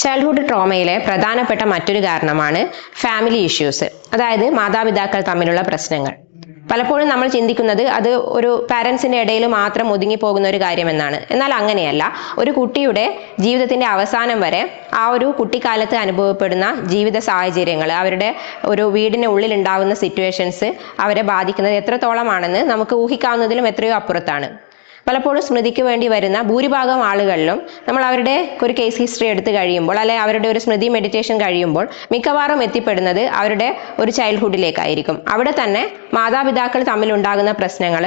Childhood ട്രോമയിലെ പ്രധാനപ്പെട്ട മറ്റൊരു കാരണമാണ് ഫാമിലി ഇഷ്യൂസ്, അതായത് മാതാപിതാക്കൾ തമ്മിലുള്ള പ്രശ്നങ്ങൾ. പലപ്പോഴും നമ്മൾ ചിന്തിക്കുന്നത് അത് ഒരു പാരൻസിന്റെ ഇടയിൽ മാത്രം ഒതുങ്ങിപ്പോകുന്ന ഒരു കാര്യമെന്നാണ്. എന്നാൽ അങ്ങനെയല്ല. ഒരു കുട്ടിയുടെ ജീവിതത്തിന്റെ അവസാനം വരെ ആ ഒരു കുട്ടിക്കാലത്ത് അനുഭവപ്പെടുന്ന ജീവിത സാഹചര്യങ്ങൾ, അവരുടെ ഒരു വീടിന് ഉള്ളിൽ ഉണ്ടാവുന്ന സിറ്റുവേഷൻസ് അവരെ ബാധിക്കുന്നത് എത്രത്തോളമാണെന്ന് നമുക്ക് ഊഹിക്കാവുന്നതിലും എത്രയോ അപ്പുറത്താണ്. പലപ്പോഴും സ്മൃതിക്ക് വേണ്ടി വരുന്ന ഭൂരിഭാഗം ആളുകളിലും നമ്മൾ അവരുടെ ഒരു കേസ് ഹിസ്റ്ററി എടുത്ത് കഴിയുമ്പോൾ, അല്ലെ അവരുടെ ഒരു സ്മൃതി മെഡിറ്റേഷൻ കഴിയുമ്പോൾ മിക്കവാറും എത്തിപ്പെടുന്നത് അവരുടെ ഒരു ചൈൽഡ്ഹുഡിലേക്കായിരിക്കും. അവിടെ തന്നെ മാതാപിതാക്കൾ തമ്മിലുണ്ടാകുന്ന പ്രശ്നങ്ങൾ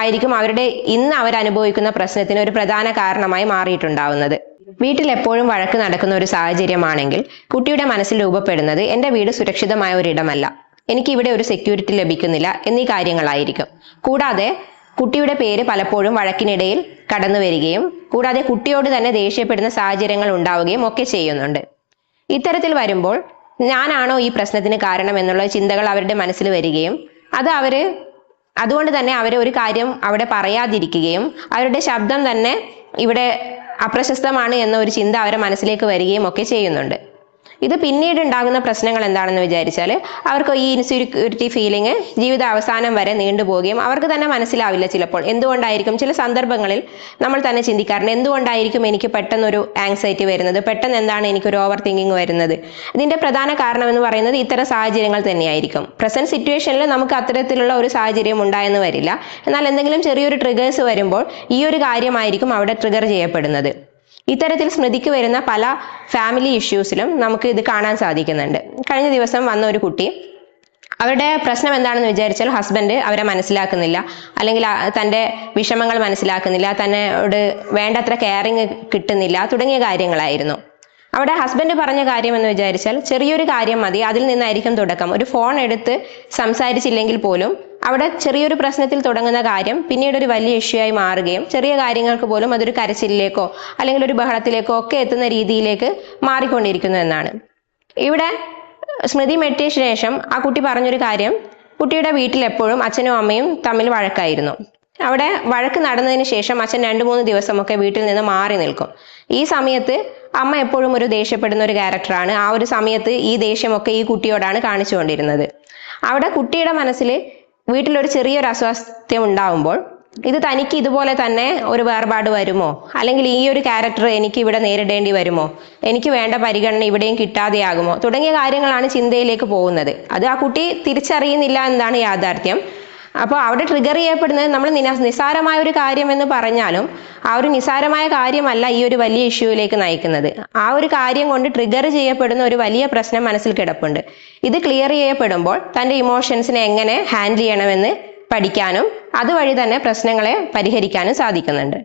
ആയിരിക്കും അവരുടെ ഇന്ന് അവരനുഭവിക്കുന്ന പ്രശ്നത്തിന് ഒരു പ്രധാന കാരണമായി മാറിയിട്ടുണ്ടാവുന്നത്. വീട്ടിൽ എപ്പോഴും വഴക്ക് നടക്കുന്ന ഒരു സാഹചര്യമാണെങ്കിൽ കുട്ടിയുടെ മനസ്സിൽ രൂപപ്പെടുന്നത് എൻ്റെ വീട് സുരക്ഷിതമായ ഒരിടമല്ല, എനിക്ക് ഇവിടെ ഒരു സെക്യൂരിറ്റി ലഭിക്കുന്നില്ല എന്നീ കാര്യങ്ങളായിരിക്കും. കൂടാതെ കുട്ടിയുടെ പേര് പലപ്പോഴും വഴക്കിനിടയിൽ കടന്നു വരികയും കൂടാതെ കുട്ടിയോട് തന്നെ ദേഷ്യപ്പെടുന്ന സാഹചര്യങ്ങൾ ഉണ്ടാവുകയും ഒക്കെ ചെയ്യുന്നുണ്ട്. ഇത്തരത്തിൽ വരുമ്പോൾ ഞാനാണോ ഈ പ്രശ്നത്തിന് കാരണം എന്നുള്ള ചിന്തകൾ അവരുടെ മനസ്സിൽ വരികയും അതുകൊണ്ട് തന്നെ അവർ ഒരു കാര്യം അവിടെ പറയാതിരിക്കുകയും അവരുടെ ശബ്ദം തന്നെ ഇവിടെ അപ്രശസ്തമാണ് എന്ന ഒരു ചിന്ത അവരുടെ മനസ്സിലേക്ക് വരികയും ഒക്കെ ചെയ്യുന്നുണ്ട്. ഇത് പിന്നീട് ഉണ്ടാകുന്ന പ്രശ്നങ്ങൾ എന്താണെന്ന് വിചാരിച്ചാൽ അവർക്ക് ഈ ഇൻസെക്യൂരിറ്റി ഫീലിംഗ് ജീവിത അവസാനം വരെ നീണ്ടുപോവുകയും അവർക്ക് തന്നെ മനസ്സിലാവില്ല ചിലപ്പോൾ എന്തുകൊണ്ടായിരിക്കും. ചില സന്ദർഭങ്ങളിൽ നമ്മൾ തന്നെ ചിന്തിക്കാറുണ്ട്, എന്തുകൊണ്ടായിരിക്കും എനിക്ക് പെട്ടെന്നൊരു ആങ്സൈറ്റി വരുന്നത്, പെട്ടെന്ന് എന്താണ് എനിക്കൊരു ഓവർ തിങ്കിങ് വരുന്നത്. ഇതിന്റെ പ്രധാന കാരണം എന്ന് പറയുന്നത് ഇത്തരം സാഹചര്യങ്ങൾ തന്നെയായിരിക്കും. പ്രസന്റ് സിറ്റുവേഷനിൽ നമുക്ക് അത്തരത്തിലുള്ള ഒരു സാഹചര്യം ഉണ്ടായെന്ന് വരില്ല, എന്നാൽ എന്തെങ്കിലും ചെറിയൊരു ട്രിഗേഴ്സ് വരുമ്പോൾ ഈ ഒരു കാര്യമായിരിക്കും അവിടെ ട്രിഗർ ചെയ്യപ്പെടുന്നത്. ഇത്തരത്തിൽ സ്മൃതിക്ക് വരുന്ന പല ഫാമിലി ഇഷ്യൂസിലും നമുക്ക് ഇത് കാണാൻ സാധിക്കുന്നുണ്ട്. കഴിഞ്ഞ ദിവസം വന്ന ഒരു കുട്ടി, അവരുടെ പ്രശ്നം എന്താണെന്ന് വിചാരിച്ചാൽ ഹസ്ബൻഡ് അവരെ മനസ്സിലാക്കുന്നില്ല, അല്ലെങ്കിൽ തൻ്റെ വിഷമങ്ങൾ മനസ്സിലാക്കുന്നില്ല, തന്നോട് വേണ്ടത്ര കെയറിങ് കിട്ടുന്നില്ല തുടങ്ങിയ കാര്യങ്ങളായിരുന്നു. അവിടെ ഹസ്ബൻഡ് പറഞ്ഞ കാര്യം എന്ന് വിചാരിച്ചാൽ ചെറിയൊരു കാര്യം മതി, അതിൽ നിന്നായിരിക്കും തുടക്കം. ഒരു ഫോൺ എടുത്ത് സംസാരിച്ചില്ലെങ്കിൽ പോലും അവിടെ ചെറിയൊരു പ്രശ്നത്തിൽ തുടങ്ങുന്ന കാര്യം പിന്നീട് ഒരു വലിയ ഇഷ്യൂ ആയി മാറുകയും ചെറിയ കാര്യങ്ങൾക്ക് പോലും അതൊരു കരച്ചിലേക്കോ അല്ലെങ്കിൽ ഒരു ബഹളത്തിലേക്കോ ഒക്കെ എത്തുന്ന രീതിയിലേക്ക് മാറിക്കൊണ്ടിരിക്കുന്നു എന്നാണ്. ഇവിടെ സ്മൃതി മെഡിറ്റേഷന് ശേഷം ആ കുട്ടി പറഞ്ഞൊരു കാര്യം, കുട്ടിയുടെ വീട്ടിൽ എപ്പോഴും അച്ഛനും അമ്മയും തമ്മിൽ വഴക്കായിരുന്നു. അവിടെ വഴക്ക് നടന്നതിന് ശേഷം അച്ഛൻ 2-3 ദിവസമൊക്കെ വീട്ടിൽ നിന്ന് മാറി നിൽക്കും. ഈ സമയത്ത് അമ്മ എപ്പോഴും ഒരു ദേഷ്യപ്പെടുന്ന ഒരു ക്യാരക്ടറാണ്. ആ ഒരു സമയത്ത് ഈ ദേഷ്യമൊക്കെ ഈ കുട്ടിയോടാണ് കാണിച്ചുകൊണ്ടിരുന്നത്. അവിടെ കുട്ടിയുടെ മനസ്സിൽ വീട്ടിലൊരു ചെറിയൊരു അസ്വാസ്ഥ്യം ഉണ്ടാവുമ്പോൾ ഇത് തനിക്ക് ഇതുപോലെ തന്നെ ഒരു വേർപാട് വരുമോ, അല്ലെങ്കിൽ ഈ ഒരു ക്യാരക്ടർ എനിക്ക് ഇവിടെ നേരിടേണ്ടി വരുമോ, എനിക്ക് വേണ്ട പരിഗണന ഇവിടെയും കിട്ടാതെയാകുമോ തുടങ്ങിയ കാര്യങ്ങളാണ് ചിന്തയിലേക്ക് പോകുന്നത്. അത് ആ കുട്ടി തിരിച്ചറിയുന്നില്ല എന്നതാണ് യാഥാർത്ഥ്യം. അപ്പോൾ അവിടെ ട്രിഗർ ചെയ്യപ്പെടുന്നത് നമ്മൾ നിസ്സാരമായ ഒരു കാര്യം എന്ന് പറഞ്ഞാലും ആ ഒരു നിസ്സാരമായ കാര്യമല്ല ഈ ഒരു വലിയ ഇഷ്യൂവിലേക്ക് നയിക്കുന്നത്. ആ ഒരു കാര്യം കൊണ്ട് ട്രിഗർ ചെയ്യപ്പെടുന്ന ഒരു വലിയ പ്രശ്നം മനസ്സിൽ കിടപ്പുണ്ട്. ഇത് ക്ലിയർ ചെയ്യപ്പെടുമ്പോൾ തൻ്റെ ഇമോഷൻസിനെ എങ്ങനെ ഹാൻഡിൽ ചെയ്യണമെന്ന് പഠിക്കാനും അതുവഴി തന്നെ പ്രശ്നങ്ങളെ പരിഹരിക്കാനും സാധിക്കുന്നുണ്ട്.